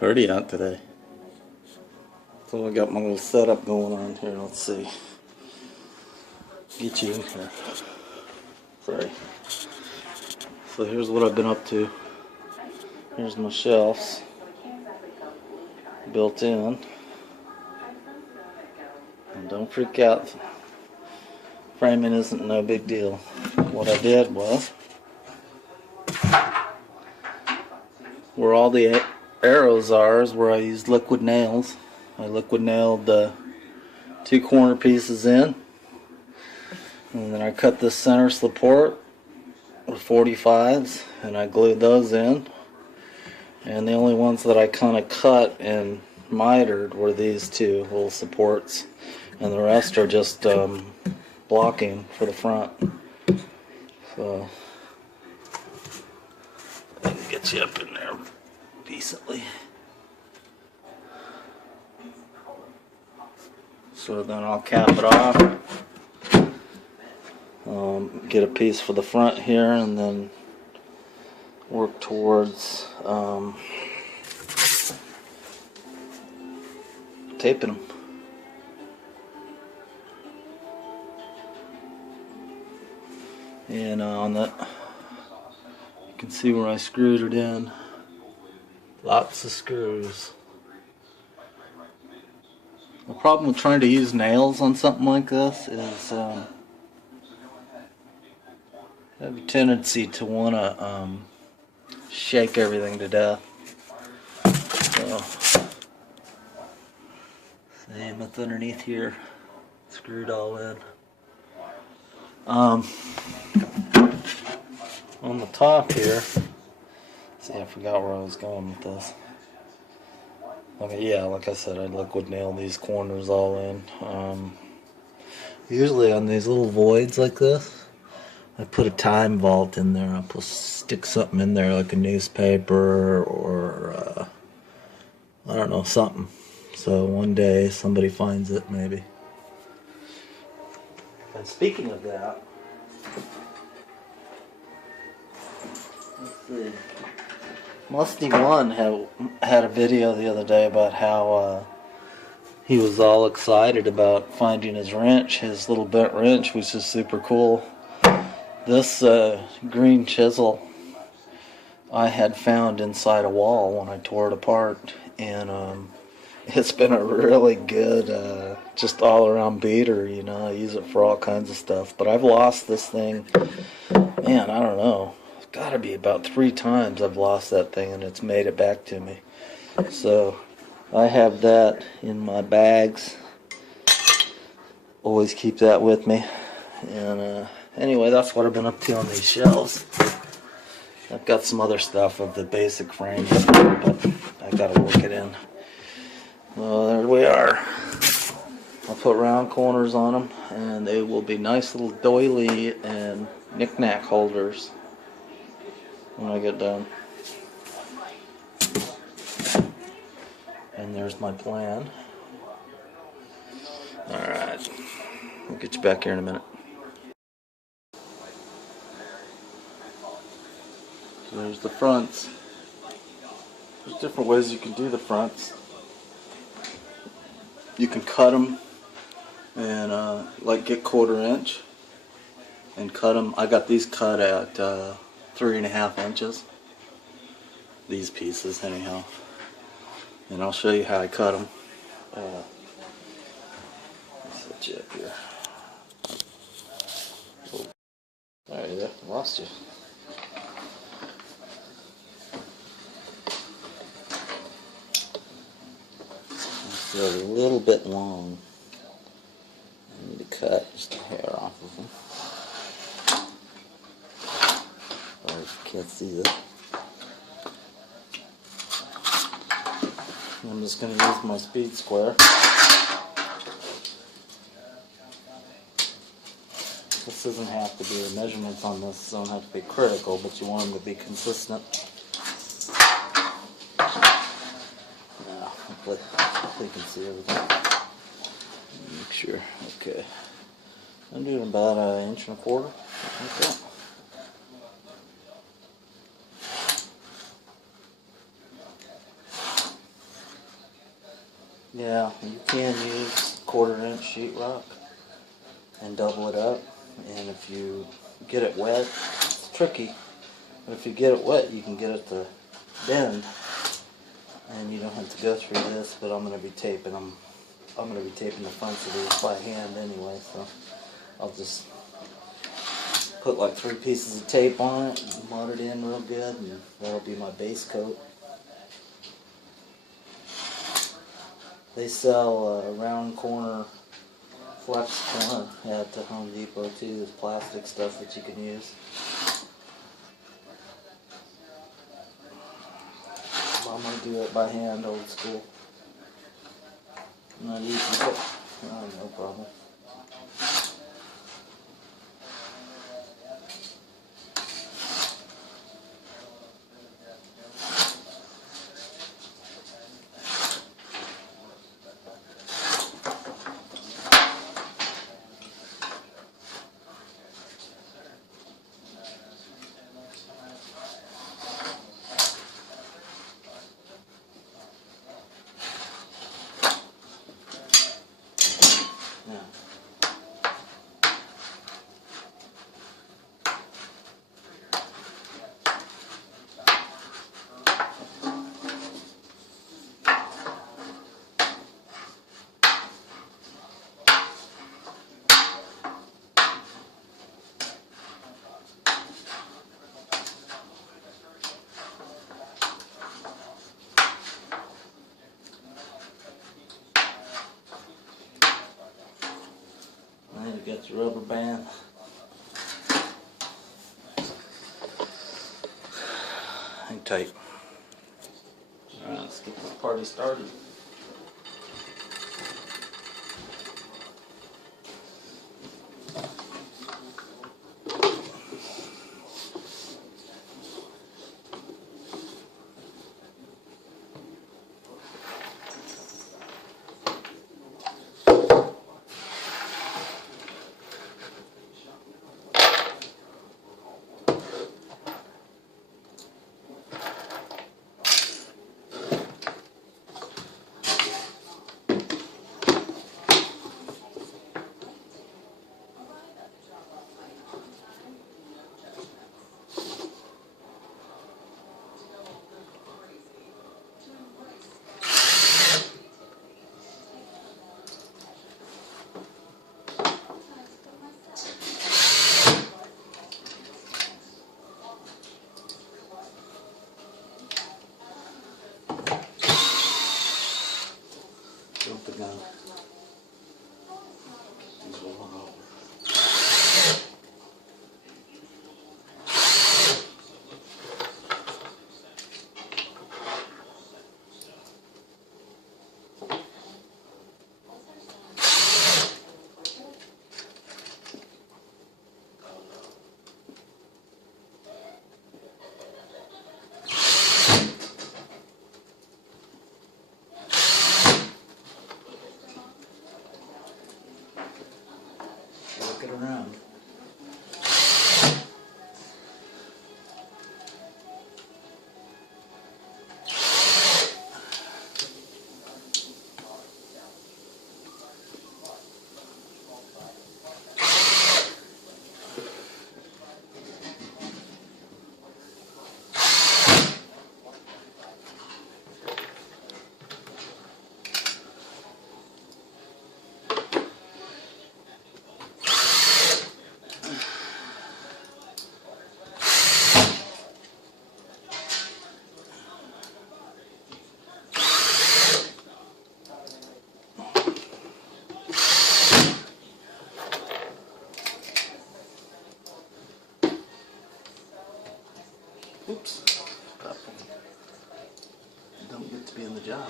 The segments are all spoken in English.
Pretty out today. So I got my little setup going on here. Let's see. Get you in here. Sorry. So here's what I've been up to. Here's my shelves. Built in. And don't freak out. Framing isn't no big deal. What I did was, where all the arrows are is where I used liquid nails. I liquid nailed the two corner pieces in, and then I cut this center support with 45s and I glued those in, and the only ones that I kind of cut and mitered were these two little supports, and the rest are just blocking for the front. So I can get you up in there decently. So then I'll cap it off, get a piece for the front here, and then work towards taping them. And on that, you can see where I screwed it in. Lots of screws. The problem with trying to use nails on something like this is I have a tendency to want to shake everything to death. So, same with underneath here, screwed all in. On the top here, see, I forgot where I was going with this. Okay, yeah, like I said, I liquid nail these corners all in. Usually on these little voids like this, I put a time vault in there. I'll stick something in there like a newspaper or I don't know, something. So one day somebody finds it, maybe. And speaking of that, let's see. Musty One had a video the other day about how he was all excited about finding his wrench, his little bent wrench, which is super cool. This green chisel I had found inside a wall when I tore it apart, and it's been a really good just all around beater, you know. I use it for all kinds of stuff, but I've lost this thing, man, I don't know. Gotta be about 3 times I've lost that thing, and it's made it back to me. So I have that in my bags. Always keep that with me. And anyway, that's what I've been up to on these shelves. I've got some other stuff of the basic frame, but I gotta work it in. Well, there we are. I'll put round corners on them, and they will be nice little doily and knick-knack holders when I get done. And there's my plan. Alright, I'll get you back here in a minute. So there's the fronts. There's different ways you can do the fronts. You can cut them and like get 1/4 inch and cut them. I got these cut at 3.5 inches, these pieces anyhow, and I'll show you how I cut them. Let's set you up here. Oh, there you go, lost you. They're a little bit long. I need to cut just a hair off of them. Sorry if you can't see this. I'm just going to use my speed square. This doesn't have to be, the measurements on this don't have to be critical, but you want them to be consistent. Now, hopefully you can see everything. Make sure, okay. I'm doing about 1.25 inches, like that. Yeah, you can use 1/4 inch sheetrock and double it up. And if you get it wet, it's tricky. But if you get it wet, you can get it to bend, and you don't have to go through this. But I'm going to be taping them. I'm going to be taping the fronts of these by hand anyway, so I'll just put like 3 pieces of tape on it, and mud it in real good, and that'll be my base coat. They sell round corner, flex corner at the Home Depot too. There's plastic stuff that you can use. I'm going to do it by hand, old school. Not easy, but no problem. And you got your rubber band. Hang tight. Alright, let's get this party started. Jump the gun. These will run over. Work it around. Oops. Don't get to be in the job.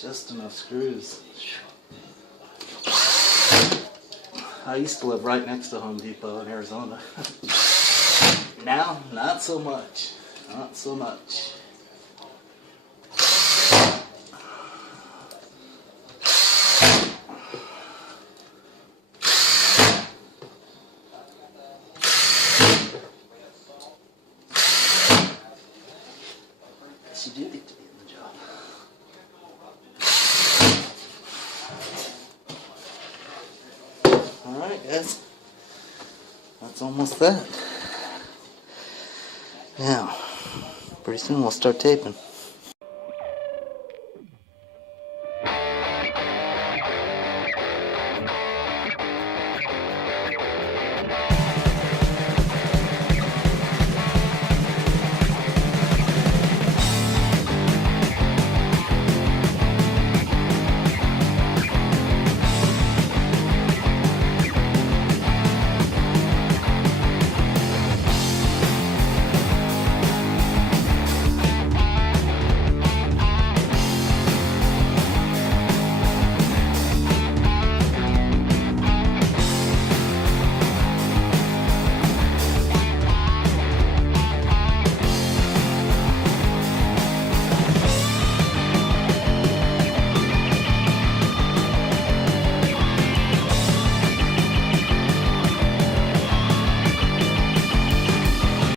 Just enough screws. I used to live right next to Home Depot in Arizona. Now, not so much. Not so much. guess that's almost that. Now, pretty soon we'll start taping.